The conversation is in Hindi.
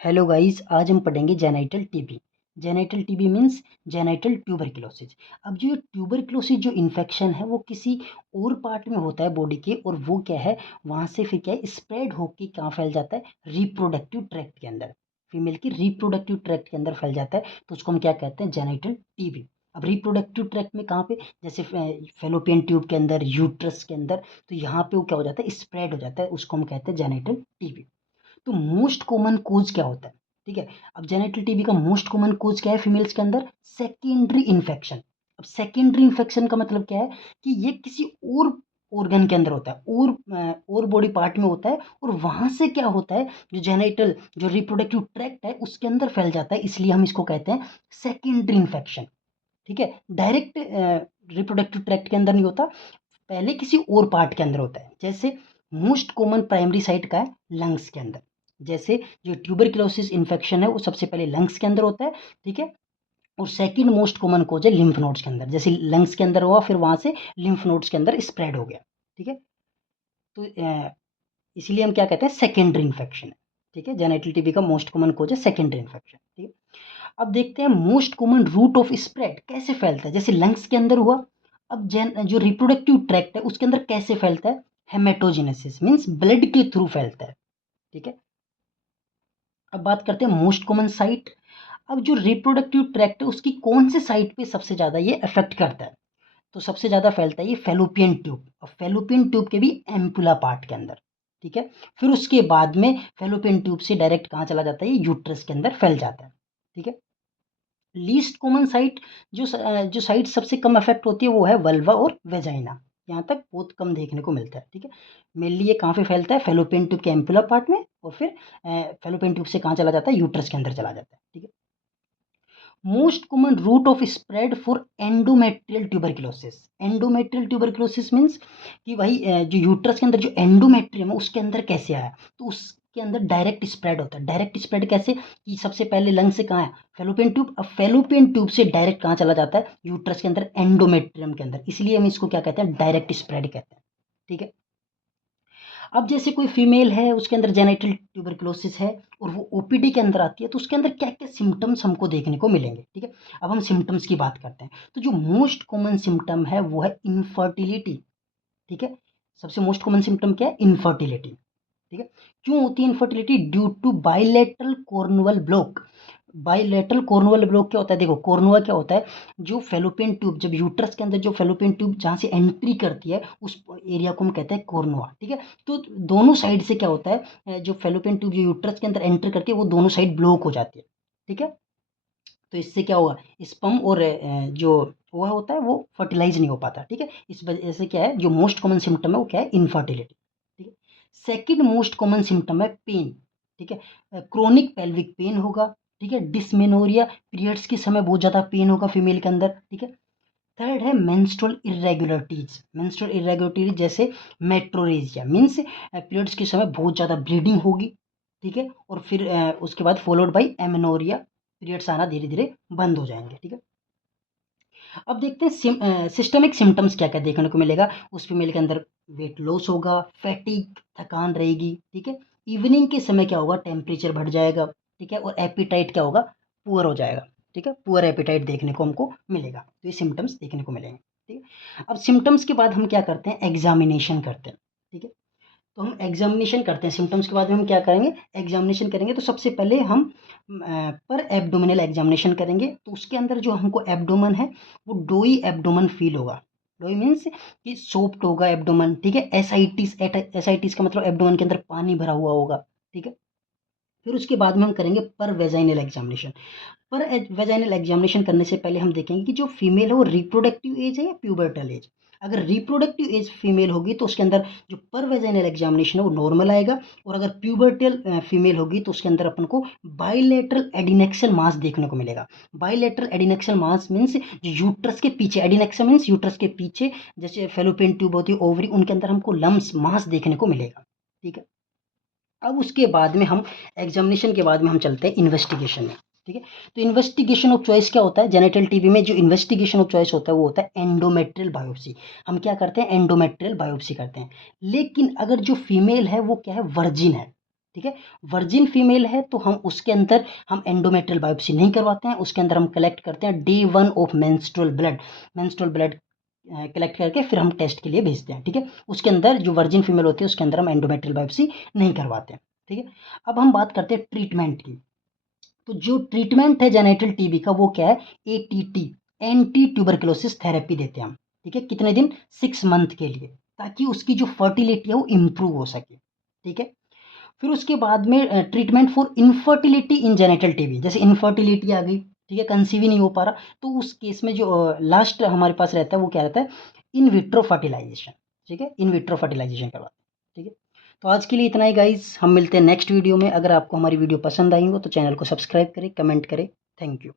हेलो गाइस, आज हम पढ़ेंगे genital TB. Genital TB means genital tuberculosis. अब जो ट्यूबरक्लोसिस जो इन्फेक्शन है वो किसी और पार्ट में होता है बॉडी के, और वो क्या है, वहाँ से फिर क्या है, स्प्रेड होके कहाँ फैल जाता है, रिप्रोडक्टिव ट्रैक्ट के अंदर, फीमेल की रिप्रोडक्टिव ट्रैक्ट के अंदर फैल जाता है। तो उसको हम क्या कहते हैं, जेनाइटल टीबी। अब रिप्रोडक्टिव ट्रैक्ट में कहाँ पे, जैसे फेलोपियन ट्यूब के अंदर, यूट्रस के अंदर, तो यहाँ पे वो क्या हो जाता है, स्प्रेड हो जाता है, उसको हम कहते हैं जेनाइटल टीबी। तो मोस्ट कॉमन कोज क्या होता है, ठीक है। अब जेनेटल टीबी का मोस्ट कॉमन कोज क्या है फीमेल्स के अंदर, सेकेंडरी इन्फेक्शन। अब सेकेंडरी इन्फेक्शन का मतलब क्या है कि ये किसी और ऑर्गन के अंदर होता है, और बॉडी पार्ट में होता है, और वहां से क्या होता है, जो जेनेटल जो रिप्रोडक्टिव ट्रैक्ट है उसके अंदर फैल जाता है, इसलिए हम इसको कहते हैं सेकेंडरी इन्फेक्शन। ठीक है, डायरेक्ट रिप्रोडक्टिव ट्रैक्ट के अंदर नहीं होता, पहले किसी और पार्ट के अंदर होता है। जैसे मोस्ट कॉमन प्राइमरी साइट का है लंग्स के अंदर। जैसे जो ट्यूबरक्लोसिस इन्फेक्शन है वो सबसे पहले लंग्स के अंदर होता है, ठीक है। और सेकंड मोस्ट कॉमन कोज है लिम्फ नोड्स के अंदर, जैसे लंग्स के अंदर हुआ फिर वहां से लिम्फ नोड्स के अंदर स्प्रेड हो गया, ठीक है। तो इसलिए हम क्या कहते हैं, सेकेंडरी इन्फेक्शन है, ठीक है। जेनेटल टीबी का मोस्ट कॉमन कोज है सेकेंडरी इन्फेक्शन, ठीक है। अब देखते हैं most common route of spread कैसे फैलता है। जैसे लंग्स के अंदर हुआ, अब जो रिप्रोडक्टिव ट्रैक्ट है उसके अंदर कैसे फैलता है, हेमेटोजेनेसिस मींस ब्लड के थ्रू फैलता है, ठीक है। अब बात करते हैं मोस्ट कॉमन साइट। अब जो रिप्रोडक्टिव ट्रैक्ट है उसकी कौन से साइट पे सबसे ज्यादा ये अफेक्ट करता है, तो सबसे ज्यादा फैलता है ये फेलोपियन ट्यूब, और फेलोपियन ट्यूब के भी एम्पुला पार्ट के अंदर, ठीक है। फिर उसके बाद में फेलोपियन ट्यूब से डायरेक्ट कहाँ चला जाता है, ये यूट्रस के अंदर फैल जाता है, ठीक है। लीस्ट कॉमन साइट, जो साइट सबसे कम अफेक्ट होती है वो है वल्वा और वेजाइना। यहाँ तक बहुत कम देखने को मिलता है, ठीक है। मेनली ये कहाँ पे फैलता है, फेलोपियन ट्यूब के एम्पुलर पार्ट में, और फिर फेलोपियन ट्यूब से कहाँ चला जाता है, यूट्रस के अंदर चला जाता है, ठीक है। Most common route of spread for endometrial tuberculosis. Endometrial tuberculosis means कि भाई जो यूट्रस के अंदर जो एंडोमेट्रियम है उसके अंदर कैसे आया, तो उसके अंदर डायरेक्ट स्प्रेड होता है। डायरेक्ट स्प्रेड कैसे, कि सबसे पहले लंग से कहाँ है, फेलोपियन ट्यूब, अब फेलोपियन ट्यूब से डायरेक्ट कहाँ चला जाता है, यूट्रस के अंदर, एंडोमेट्रियम के अंदर, इसलिए हम इसको क्या कहते हैं, डायरेक्ट स्प्रेड कहते हैं, ठीक है। अब जैसे कोई फीमेल है उसके अंदर जेनेटल ट्यूबरक्लोसिस है और वो ओपीडी के अंदर आती है, तो उसके अंदर क्या क्या सिम्टम्स हमको देखने को मिलेंगे, ठीक है। अब हम सिम्टम्स की बात करते हैं, तो जो मोस्ट कॉमन सिम्टम है वो है इनफर्टिलिटी, ठीक है। सबसे मोस्ट कॉमन सिम्टम क्या है, इनफर्टिलिटी, ठीक है। क्यों होती है infertility, due to bilateral cornual block. Bilateral cornual block क्या होता है, देखो कॉर्नुआ क्या होता है, जो फेलोपियन ट्यूब, जब यूट्रस के अंदर जो फेलोपियन ट्यूब जहाँ से एंट्री करती है उस एरिया को हम कहते हैं कॉर्नुआ, ठीक है। तो दोनों साइड से क्या होता है, जो फेलोपियन ट्यूब जो यूट्रस के अंदर एंटर करती है वो दोनों साइड ब्लॉक हो जाती है, ठीक है। तो इससे क्या होगा, स्पर्म और जो वह होता है वो फर्टिलाइज नहीं हो पाता, ठीक है। इस वजह से क्या है, जो मोस्ट कॉमन सिम्टम है वो क्या है, इनफर्टिलिटी, ठीक है। सेकेंड मोस्ट कॉमन सिम्टम है पेन, ठीक है। क्रोनिक पेल्विक पेन होगा, ठीक है। डिसमेनोरिया, पीरियड्स के समय बहुत ज़्यादा पेन होगा फीमेल के अंदर, ठीक है। थर्ड है मेंस्ट्रुअल इरेगुलरिटीज। मेंस्ट्रुअल इरेगुलरिटीज जैसे मेट्रोरेजिया मीन्स पीरियड्स के समय बहुत ज़्यादा ब्लीडिंग होगी, ठीक है। और फिर उसके बाद फॉलोड बाई एमेनोरिया, पीरियड्स आना धीरे धीरे बंद हो जाएंगे, ठीक है। अब देखते हैं सिस्टमिक सिम्टम्स क्या क्या देखने को मिलेगा उस फीमेल के अंदर। वेट लॉस होगा, फैटिक, थकान रहेगी, ठीक है। इवनिंग के समय क्या होगा, टेम्परेचर बढ़ जाएगा, ठीक है। और एपिटाइट क्या होगा, पुअर हो जाएगा, ठीक है। पुअर एपिटाइट देखने को हमको मिलेगा, तो ये सिम्टम्स देखने को मिलेंगे, ठीक है। अब सिम्टम्स के बाद हम क्या करते हैं, एग्जामिनेशन करते हैं, ठीक है। तो हम एग्जामिनेशन करते हैं, सिम्टम्स के बाद में हम क्या करेंगे, एग्जामिनेशन करेंगे। तो सबसे पहले हम पर एब्डोमिनल एग्जामिनेशन करेंगे, तो उसके अंदर जो हमको एब्डोमन है वो डोई एब्डोमन फील होगा। डोई मीन्स कि सॉफ्ट होगा एब्डोमन, ठीक है। एसाइटिस का मतलब एब्डोमन के अंदर पानी भरा हुआ होगा, ठीक है। फिर उसके बाद में हम करेंगे पर वेजाइनल एग्जामिनेशन। पर वेजाइनल एग्जामिनेशन करने से पहले हम देखेंगे कि जो फीमेल है वो रिप्रोडक्टिव एज है या प्यूबर्टल एज। अगर रिप्रोडक्टिव एज फीमेल होगी तो उसके अंदर जो पर वेजाइनल एग्जामिनेशन है वो नॉर्मल आएगा, और अगर प्यूबर्टल फीमेल होगी तो उसके अंदर अपन को बाइलेटरल एडिनेक्सल मास देखने को मिलेगा। बाइलेटरल एडिनेक्सल मास मीन्स जो यूट्रस के पीछे, एडिनेक्सल मीन्स यूट्रस के पीछे जैसे फेलोपियन ट्यूब होती है, ओवरी, उनके अंदर हमको लम्स मास देखने को मिलेगा, ठीक है। अब उसके बाद में हम एग्जामिनेशन के बाद में हम चलते हैं इन्वेस्टिगेशन में, ठीक है। तो इन्वेस्टिगेशन ऑफ चॉइस क्या होता है, जेनेटल टीबी में जो इन्वेस्टिगेशन ऑफ चॉइस होता है वो होता है एंडोमेट्रियल बायोप्सी। हम क्या करते हैं, एंडोमेट्रियल बायोप्सी करते हैं। लेकिन अगर जो फीमेल है वो क्या है, वर्जिन है, ठीक है। वर्जिन फीमेल है तो हम उसके अंदर हम एंडोमेट्रियल बायोप्सी नहीं करवाते हैं, उसके अंदर हम कलेक्ट करते हैं day 1 of menstrual blood collect करके फिर हम टेस्ट के लिए भेजते हैं, ठीक है। उसके अंदर जो वर्जिन फीमेल होती है उसके अंदर हम एंडोमेट्रियल बायोप्सी नहीं करवाते हैं, ठीक है। अब हम बात करते हैं ट्रीटमेंट की। तो जो ट्रीटमेंट है जेनिटल टीबी का वो क्या है, एटीटी, एंटी ट्यूबरकुलोसिस थेरेपी देते हैं हम, ठीक है। कितने दिन, 6 मंथ के लिए, ताकि उसकी जो फर्टिलिटी है वो इम्प्रूव हो सके, ठीक है। फिर उसके बाद में treatment for infertility in genital TB, जैसे इनफर्टिलिटी आ गई, ठीक है, कंसीव ही नहीं हो पा रहा, तो उस केस में जो लास्ट हमारे पास रहता है वो क्या रहता है, इन विट्रो फर्टिलाइजेशन, ठीक है, इन विट्रो फर्टिलाइजेशन करवाते हैं, ठीक है। तो आज के लिए इतना ही गाइस, हम मिलते हैं नेक्स्ट वीडियो में। अगर आपको हमारी वीडियो पसंद आई हो तो चैनल को सब्सक्राइब करें, कमेंट करें। Thank you.